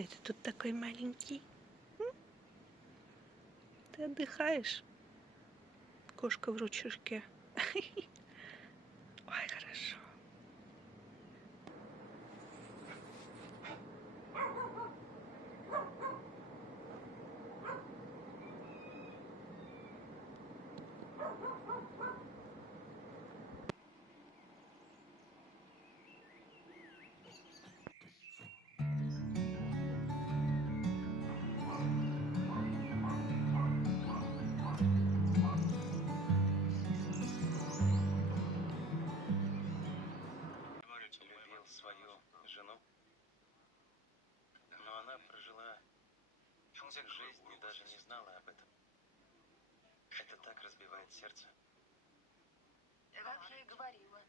Ты это тут такой маленький? Ты отдыхаешь? Кошка в ручушке. Ой, хорошо. Любил свою жену, но она прожила всю жизнь и даже не знала об этом. Это так разбивает сердце. Как я и говорила,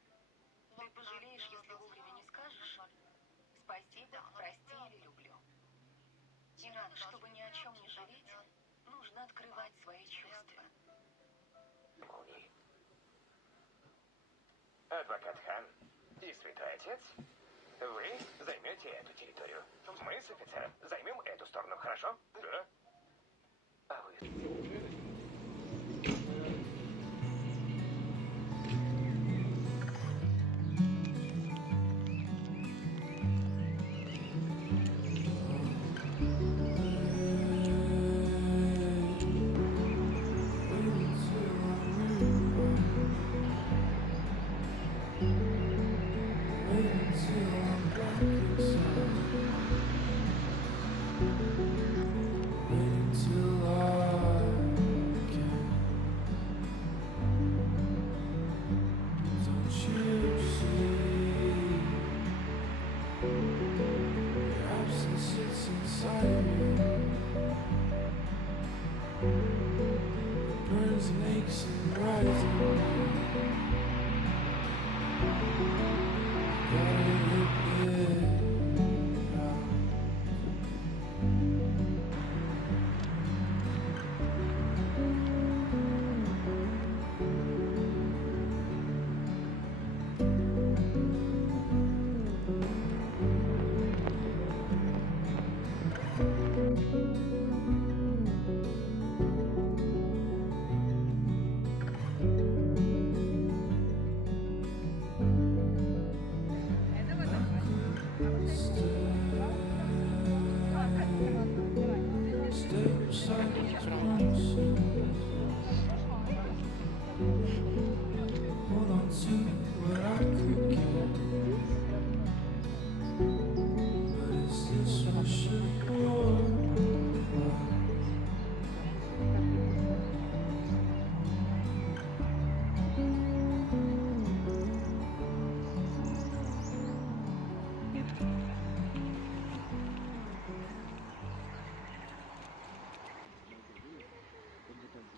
ты пожалеешь, если вовремя не скажешь «спасибо, прости или люблю». И рано, чтобы ни о чем не жалеть, нужно открывать свои чувства. Адвокат Хан и Святой Отец, вы займете эту территорию. Мы с офицером займем эту сторону, хорошо? Да. А вы...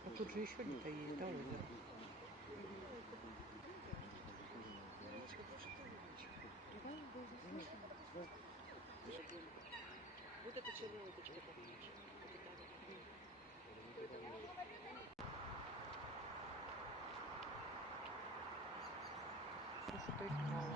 А тут же еще где-то есть, да, озеро? Вот эта черная уточка. Что их мало.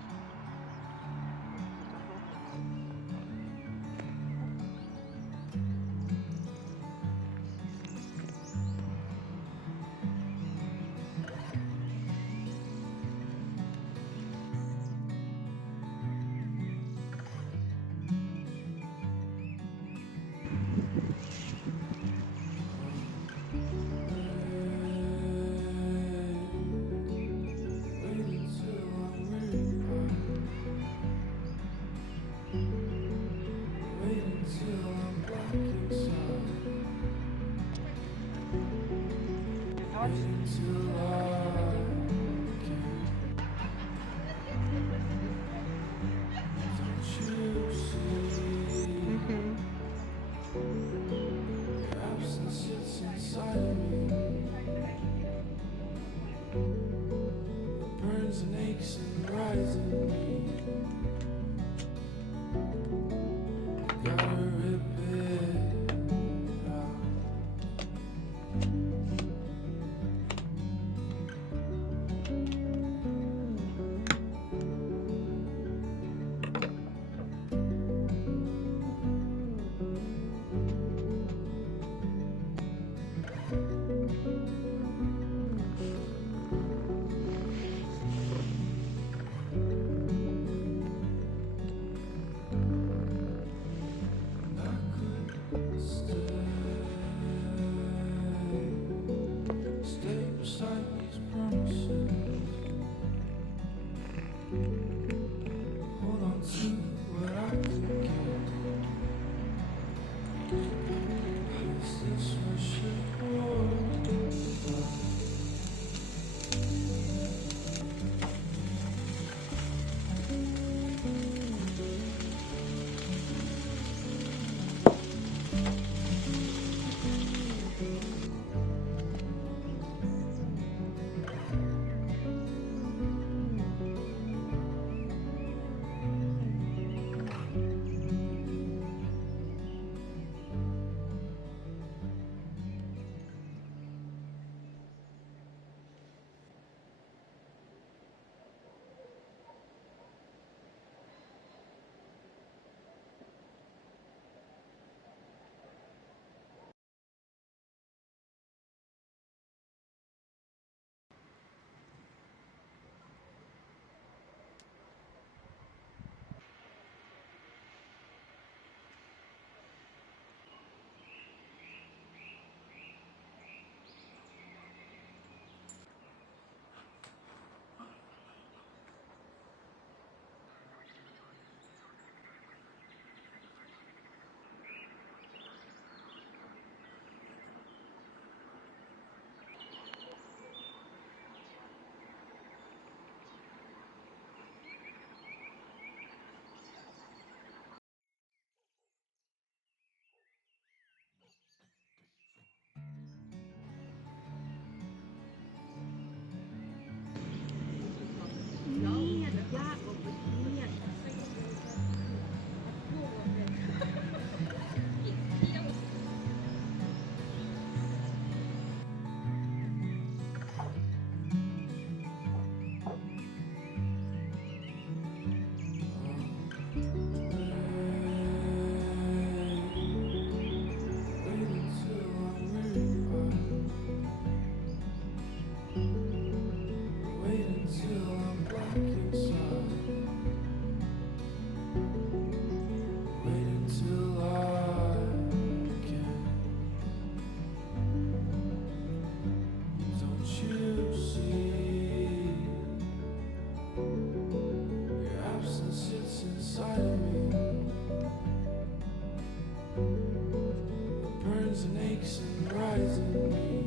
burns and aches and rides in me.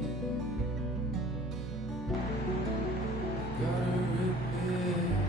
Gotta rip it out.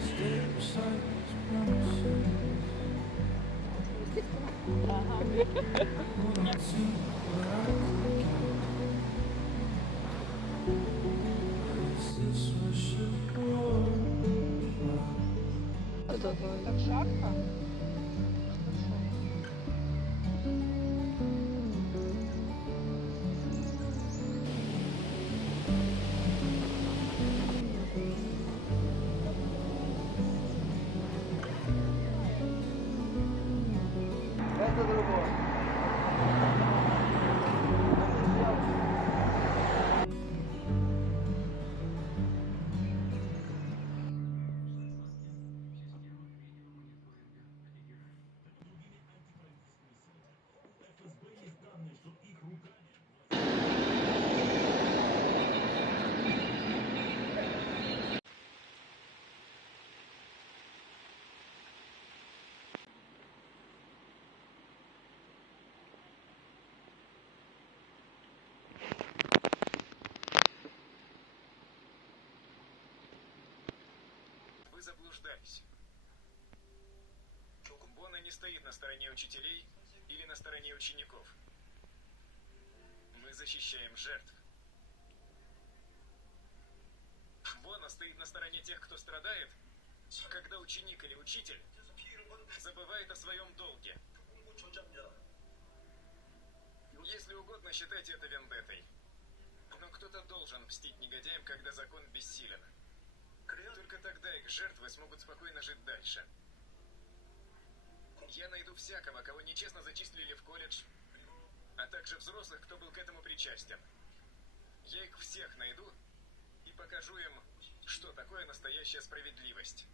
Stay beside these promises. Hold on to what I could get. Is this what should go? Так жарко. Это другое. Вы заблуждались. Бона не стоит на стороне учителей или на стороне учеников. Мы защищаем жертв. Бона стоит на стороне тех, кто страдает, когда ученик или учитель забывает о своем долге. Если угодно, считайте это вендеттой. Но кто-то должен мстить негодяям, когда закон бессилен. Только тогда их жертвы смогут спокойно жить дальше. Я найду всякого, кого нечестно зачислили в колледж, а также взрослых, кто был к этому причастен. Я их всех найду и покажу им, что такое настоящая справедливость.